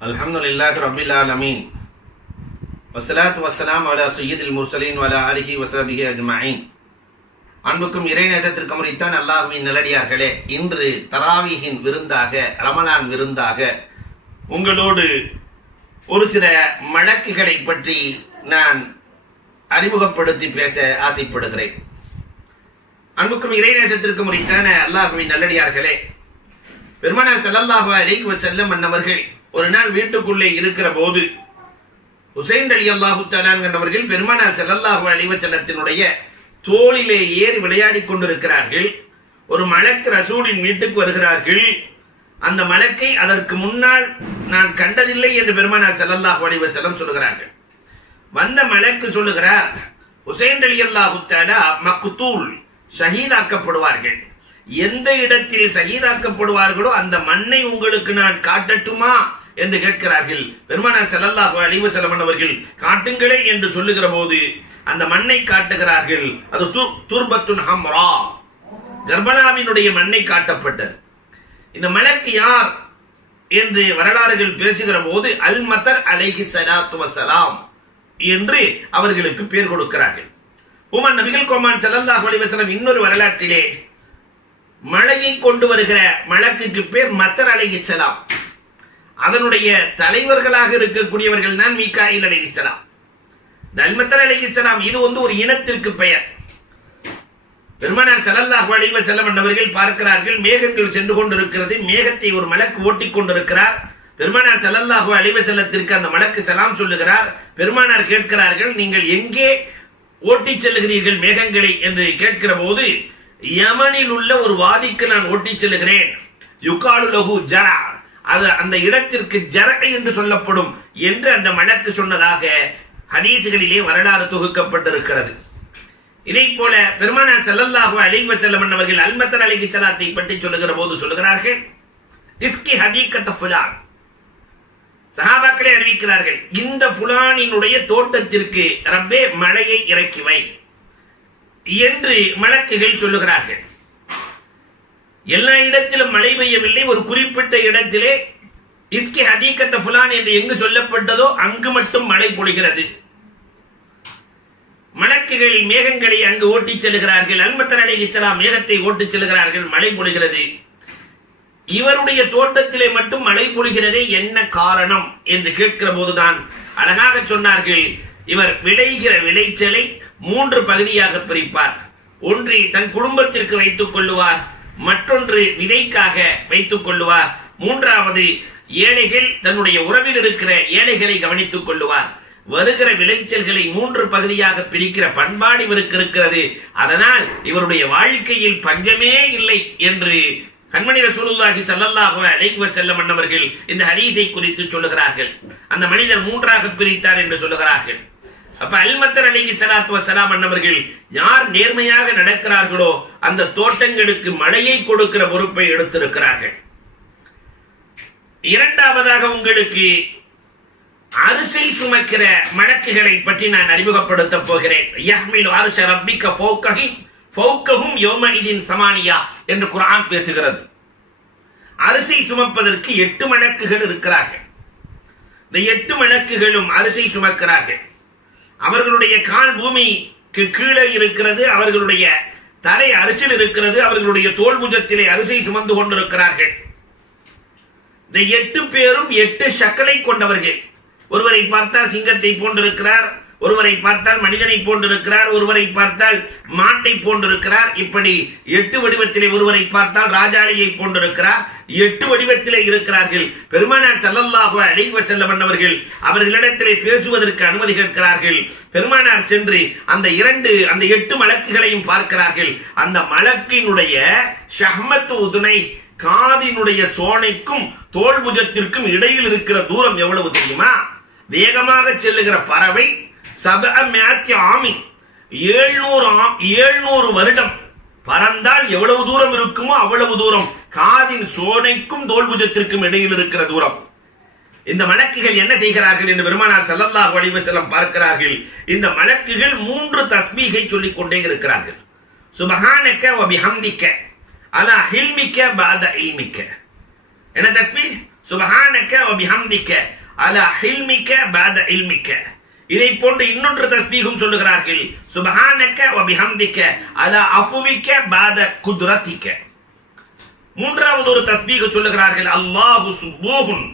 அல்ஹம்துலில்லாஹ் ரபில் ஆலமீன் வசலாத் வசலாம் அலா சுயீதில் முர்சலீன் வலா அலிஹி வசாபிஹி அஜ்மாயின் அன்புக்கும் இறை இறைநேசத்திற்கும் முறைத்தான் அல்லாஹுவின் நிலடியார்களே இன்று தராவிகின் விருந்தாக ரமலான் விருந்தாக உங்களோடு ஒரு சில மழக்குகளை பற்றி நான் அறிமுகப்படுத்தி பேச ஆசைப்படுகிறேன். அன்புக்கும் இறை இறைநேசத்திற்கும் முறைத்தான அல்லாஹுவின் நல்லடியார்களே பெருமனார் செல்லல்லாஹு அலிக் செல்லும் அன்னவர்கள் ஒரு நாள் வீட்டுக்குள்ளே இருக்கிற போது ஹுசைன் அலி அல்லாஹு தலான் என்றவர்கள் பெருமானார் செல்லல்லாஹு அலைஹி தோளிலே ஏறி விளையாடி கொண்டிருக்கிறார்கள். ஒரு மலக்கு ரசூலின் வீட்டுக்கு வருகிறார்கள். அந்த மலக்கை அதற்கு முன்னால் நான் கண்டதில்லை என்று பெருமானார் செல்லல்லாஹு அலிவசலம் சொல்லுகிறார்கள். வந்த மலக்கு சொல்லுகிறார் ஹுசைன் அலி அல்லாஹு தாலா மக்தூல் ஷஹீதாக்கப்படுவார்கள். எந்த இடத்தில் சகிதாக்கப்படுவார்களோ அந்த மண்ணை உங்களுக்கு நான் காட்டட்டுமா? என்று கேட்கிறார்கள். பெருமானார் ஸல்லல்லாஹு அழிவு செலவன் அவர்கள் காட்டுங்களே என்று சொல்லுகிற போது அந்த மண்ணை காட்டுகிறார்கள். அது துர்பத்துன் ஹம்ரா. கர்பலாவினுடைய மண்ணை காட்டப்பட்டது. இந்த மலக்கு யார் என்று வரலாறுகள் பேசுகிற போது அல் மத்தர் அலைஹி சலாத்து வசலாம் என்று அவர்களுக்கு பேர் கொடுக்கிறார்கள். உமன் நபிகள் கோமான் ஸல்லல்லாஹு அலைஹி இன்னொரு வரலாற்றிலே மழையை கொண்டு வருகிற மலக்குக்கு பேர் மத்தர் அலைஹிஸ்ஸலாம் அதனுடைய தலைவர்களாக இருக்கக்கூடியவர்கள் தான் மீகாயில் அலைஹிஸ்ஸலாம் தல்மத்தர் அலைஹிஸ்ஸலாம் இது வந்து ஒரு இனத்திற்கு பெயர். பெருமானார் ஸல்லல்லாஹு அலைஹி வஸல்லம் என்பவர்கள் பார்க்கிறார்கள் மேகங்கள் சென்று கொண்டிருக்கிறது மேகத்தை ஒரு மலக்கு ஓட்டிக் கொண்டிருக்கிறார். பெருமானார் ஸல்லல்லாஹு அலைஹி செல்லத்திற்கு அந்த மலக்கு சலாம் சொல்லுகிறார். பெருமானார் கேட்கிறார்கள் நீங்கள் எங்கே ஓட்டிச் செல்லுகிறீர்கள் மேகங்களை? என்று கேட்கிற போது யமனில் உள்ள ஒரு வாதிக்கு நான் ஓட்டிச் செல்லுகிறேன். யுகாலு லகு ஜரா அது அந்த இடத்திற்கு ஜரகை என்று சொல்லப்படும் என்று அந்த மலக்கு சொன்னதாக ஹதீசுகளிலே வரலாறு தொகுக்கப்பட்டிருக்கிறது. இதை போல பெருமானார் ஸல்லல்லாஹு அலைஹி செல்லம் அவர்கள் அல்மத்தன் அலிகி ஸலாத்தை பற்றி சொல்லுகிற போது சொல்லுகிறார்கள் இஸ்கி ஹதீகத் ஃபுலான். சஹாபாக்களை அறிவிக்கிறார்கள் இந்த புலானினுடைய தோட்டத்திற்கு ரப்பே மழையை இறக்கி வை என்று மலக்குகள் சொல்லுகிறார்கள். எல்லா இடத்திலும் மழை பெய்யவில்லை. ஒரு குறிப்பிட்ட இடத்திலே இஸ்கி அதிகத்த புலான் என்று எங்கு சொல்லப்பட்டதோ அங்கு மட்டும் மழை பொழிகிறது. மணக்குகள் மேகங்களை அங்கு ஓட்டிச் செல்கிறார்கள். அல்மத்தர் அலி இஸ்லாம் மேகத்தை ஓட்டிச் செல்கிறார்கள். மழை பொழிகிறது. இவருடைய தோட்டத்திலே மட்டும் மழை பொழிகிறதே என்ன காரணம் என்று கேட்கிற போதுதான் அழகாக சொன்னார்கள். இவர் விளைகிற விளைச்சலை மூன்று பகுதியாக பிரிப்பார். ஒன்றை தன் குடும்பத்திற்கு வைத்துக் கொள்ளுவார். மற்றொன்று விதைக்காக வைத்துக் கொள்ளுவார். மூன்றாவது ஏழைகள் தன்னுடைய உறவில் இருக்கிற ஏழைகளை கவனித்துக் கொள்ளுவார். வருகிற விளைச்சல்களை மூன்று பகுதியாக பிரிக்கிற பண்பாடு இவருக்கு இருக்கிறது. அதனால் இவருடைய வாழ்க்கையில் பஞ்சமே இல்லை என்று கண்மணி ரசூலுல்லாஹி சல்லல்லாஹு அலைஹி வஸல்லம் அன்னவர்கள் இந்த ஹரீஸை குறித்து சொல்லுகிறார்கள். அந்த மனிதர் மூன்றாக பிரித்தார் என்று சொல்லுகிறார்கள். அப்ப அல்மத்தர் அலைஹி சலாத்து வசலாம் அண்ணவர்கள் யார் நேர்மையாக நடக்கிறார்களோ அந்த தோட்டங்களுக்கு மழையை கொடுக்கிற பொறுப்பை எடுத்திருக்கிறார்கள். இரண்டாவதாக உங்களுக்கு அரிசை சுமக்கிற மடக்குகளை பற்றி நான் அறிமுகப்படுத்த போகிறேன். யஹ்மிலு அரிச ரப்பிக்க சமானியா என்று குரான் பேசுகிறது. அரிசை சுமப்பதற்கு எட்டு மடக்குகள் இருக்கிறார்கள். இந்த எட்டு மடக்குகளும் அரிசை சுமக்கிறார்கள். அவர்களுடைய கால் பூமிக்கு கீழே இருக்கிறது அவர்களுடைய தலை அரிசில் இருக்கிறது அவர்களுடைய தோல் புஜத்திலே அரிசை சுமந்து கொண்டிருக்கிறார்கள். இந்த எட்டு பேரும் எட்டு சக்கலை கொண்டவர்கள். ஒருவரை பார்த்தால் சிங்கத்தை போன்றிருக்கிறார். ஒருவரை பார்த்தால் மனிதனை போன்றிருக்கிறார் ஒருவரை பார்த்தால் மாட்டை போன்றிருக்கிறார். இப்படி எட்டு வடிவத்திலே ஒருவரை பார்த்தால் ராஜாளியை போன்றிருக்கிறார். எட்டு வடிவத்திலே இருக்கிறார்கள். பெருமானார் செல்லல்லாக அழைவ செல்ல வந்தவர்கள் அவர்களிடத்திலே பேசுவதற்கு அனுமதி கேட்கிறார்கள். பெருமானார் சென்று அந்த இரண்டு அந்த எட்டு மலக்குகளையும் பார்க்கிறார்கள். அந்த மலக்கினுடைய ஷஹ்மத் உதுனை காதினுடைய சோனைக்கும் தோல் புஜத்திற்கும் இடையில் இருக்கிற தூரம் எவ்வளவு தெரியுமா? வேகமாக செல்லுகிற பறவை சப மேத்திய ஆமி ஏழ்நூறு ஏழ்நூறு வருடம். பறந்தால் எவ்வளவு தூரம் இருக்குமோ அவ்வளவு தூரம். காதின் சோனைக்கும் தோல்புஜத்திற்கும் இடையில் இருக்கிற தூரம். இந்த மலக்குகள் என்ன செய்கிறார்கள் என்று பெருமானார் செல்லல்லாஹ் வடிவசலம் பார்க்கிறார்கள். இந்த மலக்குகள் மூன்று தஸ்மீகை சொல்லிக் கொண்டே இருக்கிறார்கள். சுபஹானக்க வ அலா ஹில்மிக்க பாத இல்மிக்க. என்ன தஸ்பீ சுபஹானக்க வ அலா ஹில்மிக்க பாத இல்மிக்க. இதை போன்று இன்னொன்று தஸ்பீகும் சொல்லுகிறார்கள். சுபஹானக்க வ பிஹம்திக்க அலா அஃபுவிக்க பாத குதுரத்திக்க. மூன்றாவது ஒரு தஸ்பீக சொல்லுகிறார்கள் அல்லாஹு சுபூஹுன்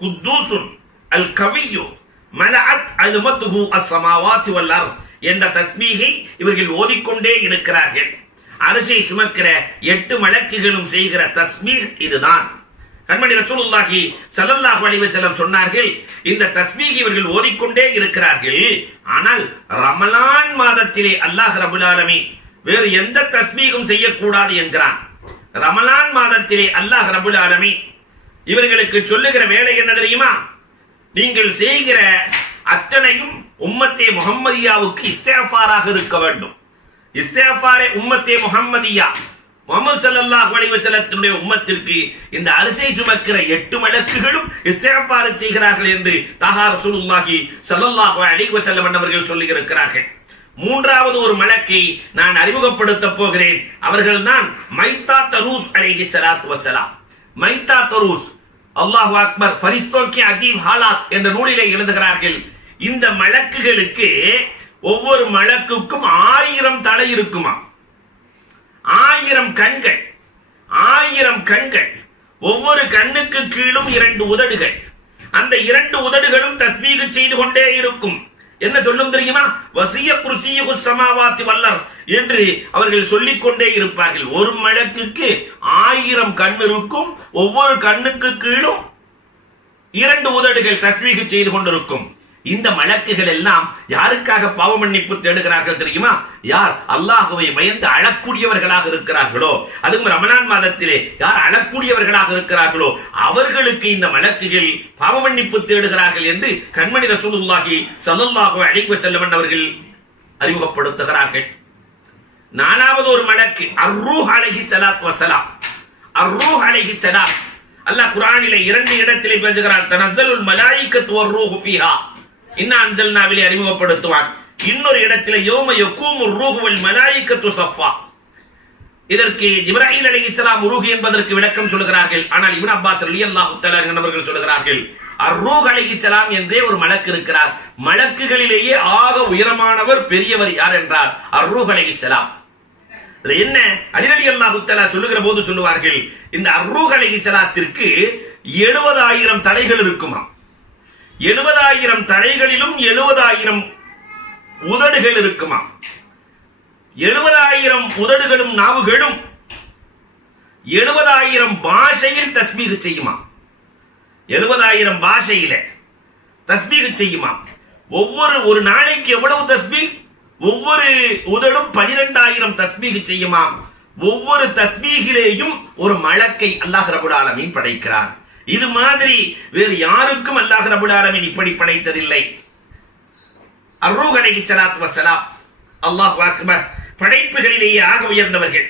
குத்தூசுன் அல் கவியு மலஅத் அல்மத்துஹு அஸ்ஸமாவாத்தி வல் அர்த். என்ற தஸ்பீகை இவர்கள் ஓதிக்கொண்டே இருக்கிறார்கள். அரிசை சுமக்கிற எட்டு மலக்குகளும் செய்கிற தஸ்மீர் இதுதான். கண்மணி ரசூலுல்லாஹி சல்லல்லாஹு அலைஹி வஸல்லம் சொன்னார்கள் இந்த தஸ்பீக் இவர்கள் ஓதிக்கொண்டே இருக்கிறார்கள் ஆனால் ரமலான் மாதத்திலே அல்லாஹ் ரபுல் ஆலமீன் வேறு எந்த தஸ்மீகும் செய்யக்கூடாது என்கிறான். ரமலான் மாதத்திலே அல்லாஹ் ரபுல் ஆலமீன் இவர்களுக்கு சொல்லுகிற வேலை என்ன தெரியுமா? நீங்கள் செய்கிற அத்தனையும் உம்மத்தே முகம்மதியாவுக்கு இஸ்தேஃபாராக இருக்க வேண்டும். இஸ்தேஃபாரே உம்மத்தே முகம்மதியா முகமது உம்மத்திற்கு இந்த அரிசை சுமக்கிற எட்டு மலக்குகளும் இஸ்தேஃபார் செய்கிறார்கள் என்று தஹா ரசூலுல்லாஹி ஸல்லல்லாஹு அலைஹி வஸல்லம் அவர்கள் சொல்லி இருக்கிறார்கள் மூன்றாவது ஒரு மலக்கை நான் அறிமுகப்படுத்த போகிறேன். அவர்கள்தான் மைத்தா தரூஸ் அலைஹி ஸலாத்து வசலாம் மைத்தா தரூஸ் அல்லாஹு அக்பர் ஃபரிஸ்தோக்கி அஜீப் ஹாலாத் என்ற நூலிலே எழுதுகிறார்கள். இந்த மலக்குகளுக்கு ஒவ்வொரு மலக்குக்கும் ஆயிரம் தலை இருக்குமா? ஆயிரம் கண்கள். ஆயிரம் கண்கள். ஒவ்வொரு கண்ணுக்கு கீழும் இரண்டு உதடுகள். அந்த இரண்டு உதடுகளும் தஸ்மீக செய்து கொண்டே இருக்கும். என்ன சொல்லும் தெரியுமா? வசிய குருசியகு சமாவாத்தி வல்லர் என்று அவர்கள் சொல்லிக் கொண்டே இருப்பார்கள். ஒரு மலக்குக்கு ஆயிரம் கண் இருக்கும் ஒவ்வொரு கண்ணுக்கு கீழும் இரண்டு உதடுகள் தஸ்மீக செய்து கொண்டிருக்கும். இந்த மலக்குகள் எல்லாம் யாருக்காக பாவ மன்னிப்பு தேடுகிறார்கள் தெரியுமா? யார் அல்லாஹுவை பயந்து அழக்கூடியவர்களாக இருக்கிறார்களோ அதுவும் ரமணான் மாதத்திலே யார் அழக்கூடியவர்களாக இருக்கிறார்களோ அவர்களுக்கு இந்த மலக்குகள் பாவ மன்னிப்பு தேடுகிறார்கள் என்று கண்மணி ரசூலுல்லாஹி ஸல்லல்லாஹு அழைப்பு வஸல்லம் அவர்கள் அறிமுகப்படுத்துகிறார்கள். நானாவது ஒரு மலக்கு அர்ரூஹ் அழகி சலாத் வசலாம் அர்ரூஹ் அழகி ஸலாம். அல்லாஹ் குர்ஆனிலே இரண்டு இடத்திலே பேசுகிறார் தனஸ்ஸலுல் மலாயிகத்து வர்ரூஹு ஃபீஹா. இன்ன அன்சல்னாவிலே அறிமுகப்படுத்துவான். இன்னொரு இடத்திலே யோம யகூமு ரூஹு வல் மலாயிகத்து சஃபா. இதற்கு அலி இஸ்லாம் ரூஹ் என்பதற்கு விளக்கம் சொல்கிறார்கள். ஆனால் இவன் அப்பாஸ் அலி அல்லாஹு என்பவர்கள் சொல்கிறார்கள் அர்ரூஹ் இஸ்லாம் என்றே ஒரு மலக்கு இருக்கிறார். மலக்குகளிலேயே ஆக உயரமானவர் பெரியவர் யார் என்றார்? அர்ரூஹ் அலி இஸ்லாம் என்ன? அலிரலி அல்லாஹு சொல்லுகிற போது சொல்லுவார்கள் இந்த அர்ரூஹ் இஸ்லாத்திற்கு எழுபதாயிரம் தலைகள் இருக்குமா எழுபதாயிரம் தலைகளிலும் எழுபதாயிரம் உதடுகள் இருக்குமா எழுபதாயிரம் உதடுகளும் நாவுகளும் எழுபதாயிரம் பாஷையில் தஸ்மீக செய்யுமா எழுபதாயிரம் பாஷையில தஸ்மீக செய்யுமா ஒவ்வொரு ஒரு நாளைக்கு எவ்வளவு தஸ்பீக் ஒவ்வொரு உதடும் பனிரெண்டாயிரம் தஸ்பீக செய்யுமாம். ஒவ்வொரு தஸ்மீகிலேயும் ஒரு மலக்கை அல்லாஹ் ரபுல் ஆலமீன் படைக்கிறான். இது மாதிரி வேறு யாருக்கும் அல்லாஹ் ரபுல் ஆலமின் இப்படி படைத்ததில்லை. அர்ரூஹ் அலைஹி ஸலாத்து வஸலாம் அல்லாஹ் அக்பர் படைப்புகளிலேயே ஆக உயர்ந்தவர்கள்.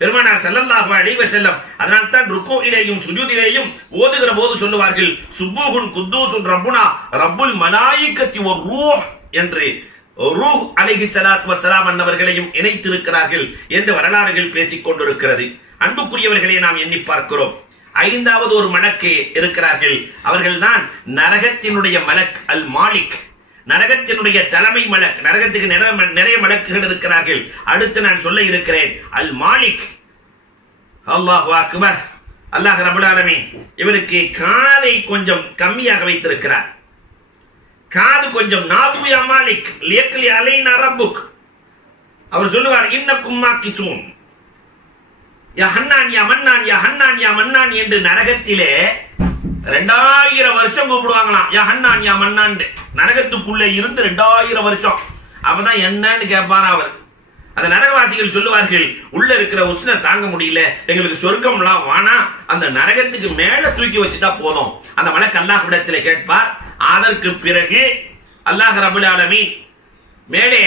பெருமானார் செல்லல்லாஹ் அழிவ செல்லம் அதனால் தான் ருக்குயிலேயும் சுஜூதிலேயும் ஓதுகிற போது சொல்லுவார்கள் சுப்புகுன் குத்தூசுன் ரப்புனா ரப்புல் மலாயிக்கத்தி ஒரு ரூ என்று ரூ அலைஹி சலாத் வசலாம் அன்னவர்களையும் இணைத்திருக்கிறார்கள் என்று வரலாறுகள் பேசிக் கொண்டிருக்கிறது. அன்புக்குரியவர்களை நாம் எண்ணி பார்க்கிறோம். ஐந்தாவது ஒரு மலக்கு இருக்கிறார்கள். அவர்கள்தான் நரகத்தினுடைய மலக் அல் மாலிக். நரகத்தினுடைய தலைமை மலக் நரகத்துக்கு நிறைய நிறைய மலக்குகள் இருக்கிறார்கள். அடுத்து நான் சொல்ல இருக்கிறேன் அல் மாலிக். அல்லாஹ் அக்பர். அல்லாஹ் ரபுலாலமே இவருக்கு காதை கொஞ்சம் கம்மியாக வைத்திருக்கிறார். காது கொஞ்சம் நாபுயா மாலிக் லியக்லி அலை ரப்புக். அவர் சொல்லுவார் இன்னக்கும் மாக்கிசூன். யா ஹன்னான் யா மன்னான் யா ஹன்னான் யா மன்னான் என்று நரகத்திலே ரெண்டாயிரம் வருஷம் கூப்பிடுவாங்களாம். யா ஹன்னான் யா மன்னான் நரகத்துக்குள்ளே இருந்து ரெண்டாயிரம் வருஷம். அப்பதான் என்னன்னு கேட்பாரா அவர். அந்த நரகவாசிகள் சொல்லுவார்கள் உள்ள இருக்கிற உஷ்ண தாங்க முடியல. எங்களுக்கு சொர்க்கம்லாம் வானா அந்த நரகத்துக்கு மேல தூக்கி வச்சுட்டா போதும். அந்த மலக்கு அல்லாஹ் விடத்துல கேட்பார் அதற்கு பிறகு அல்லாஹ் ரபுல் ஆலமீன் மேலே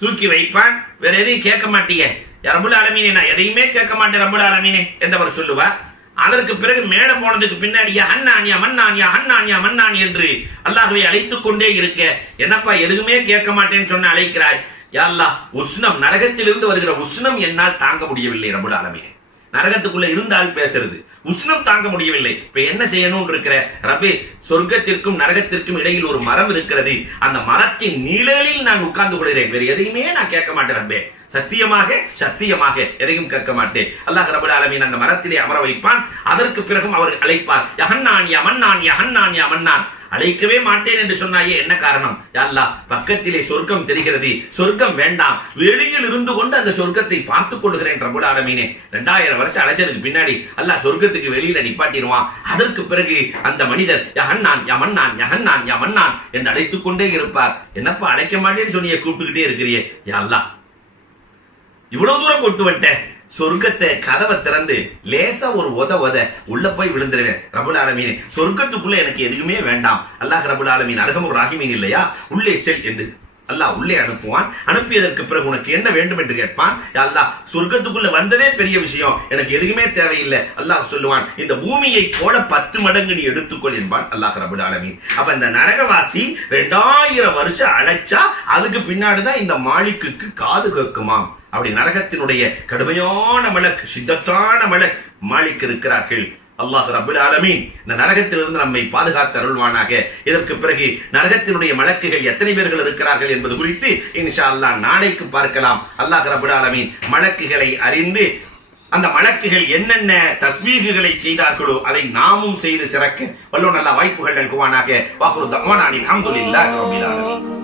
தூக்கி வைப்பான். வேற எதையும் கேட்க மாட்டீங்க ரபுல் ஆலமீனே நான் எதையுமே கேட்க மாட்டேன் ரபுல் ஆலமீனே என்றவர் சொல்லுவார் அதற்கு பிறகு மேல போனதுக்கு பின்னாடியா அண்ணானியா மண்ணானியா அண்ணானியா மண்ணானி என்று அல்லாஹுவை அழைத்து கொண்டே இருக்க என்னப்பா எதுவுமே கேட்க மாட்டேன்னு சொன்ன அழைக்கிறாய்? யா உஷ்ணம் நரகத்திலிருந்து வருகிற உஷ்ணம் என்னால் தாங்க முடியவில்லை ரபுல் ஆலமீனே. நரகத்துக்குள்ள இருந்தால் பேசுறது. உஷ்ணம் தாங்க முடியவில்லை. இப்ப என்ன செய்யணும்னு இருக்கிற? ரபே சொர்க்கத்திற்கும் நரகத்திற்கும் இடையில் ஒரு மரம் இருக்கிறது. அந்த மரத்தின் நிழலில் நான் உட்கார்ந்து கொள்கிறேன். வேறு எதையுமே நான் கேட்க மாட்டேன் ரபே. சத்தியமாக சத்தியமாக எதையும் கேட்க மாட்டேன். அல்லாஹ் ரபுல் ஆலமீன் அந்த மரத்திலே அமர வைப்பான். அதற்கு பிறகும் அவர் அழைப்பார் யகன்னான் யமன்னான் யகன்னான் யமன்னான் அழைக்கவே மாட்டேன் என்று சொன்னாயே என்ன காரணம்? யா அல்லாஹ் பக்கத்திலே சொர்க்கம் தெரிகிறது. சொர்க்கம் வேண்டாம். வெளியில் இருந்து கொண்டு அந்த சொர்க்கத்தை பார்த்துக் கொள்கிறேன் ரபுல் ஆலமீனே. ரெண்டாயிரம் வருஷம் அழைச்சதுக்கு பின்னாடி அல்லாஹ் சொர்க்கத்துக்கு வெளியில நிப்பாட்டிடுவான். அதற்கு பிறகு அந்த மனிதர் யகன்னான் யமன்னான் யகன்னான் யமன்னான் என்று அழைத்துக் கொண்டே இருப்பார். என்னப்பா அழைக்க மாட்டேன்னு சொன்னிய கூப்பிட்டுக்கிட்டே இருக்கிறியே. யா இவ்வளவு தூரம் கொண்டு வந்துட்டேன். சொர்க்கத்தை கதவை திறந்து லேசா ஒரு உத உத உள்ள போய் விழுந்துருவேன். ரபுல் ஆலமீன் சொர்க்கத்துக்குள்ள எனக்கு எதுவுமே வேண்டாம். அல்லாஹ் ரபுல் ஆலமீன் அருகமுர் ராகிமீன் இல்லையா? உள்ளே செல் என்று. அல்லாஹ் உள்ளே அனுப்புவான். அனுப்பியதற்கு பிறகு உனக்கு என்ன வேண்டும் என்று கேட்பான். அல்லாஹ் சொர்க்கத்துக்குள்ள வந்ததே பெரிய விஷயம். எனக்கு எதுவுமே தேவையில்லை. அல்லாஹ் சொல்லுவான் இந்த பூமியை போல பத்து மடங்கு நீ எடுத்துக்கொள் என்பான் அல்லாஹ் ரபுல் ஆலமீன். அப்ப இந்த நரகவாசி ரெண்டாயிரம் வருஷம் அழைச்சா அதுக்கு பின்னாடிதான் இந்த மாளிகைக்கு காது கேட்குமாம். அப்படி நரகத்தினுடைய கடுமையான மலக் சித்தத்தான மலக் மாலிக் இருக்கிறார்கள். அல்லாஹ் ரபுல் ஆலமீன் இந்த நரகத்திலிருந்து நம்மை பாதுகாத்து அருள்வானாக. இதற்கு பிறகு நரகத்தினுடைய மலக்குகள் எத்தனை பேர்கள் இருக்கிறார்கள் என்பது குறித்து இன்ஷா அல்லாஹ் நாளைக்கு பார்க்கலாம். அல்லாஹ் ரபுல் ஆலமீன் மலக்குகளை அறிந்து அந்த மலக்குகள் என்னென்ன தஸ்மீகுகளை செய்தார்களோ அதை நாமும் செய்து சிறக்க வல்லோ நல்ல வாய்ப்புகள் நல்குவானாக. வாகுரு தவானானின் அஹமதுல்லாஹி ரபில் ஆலமீன்.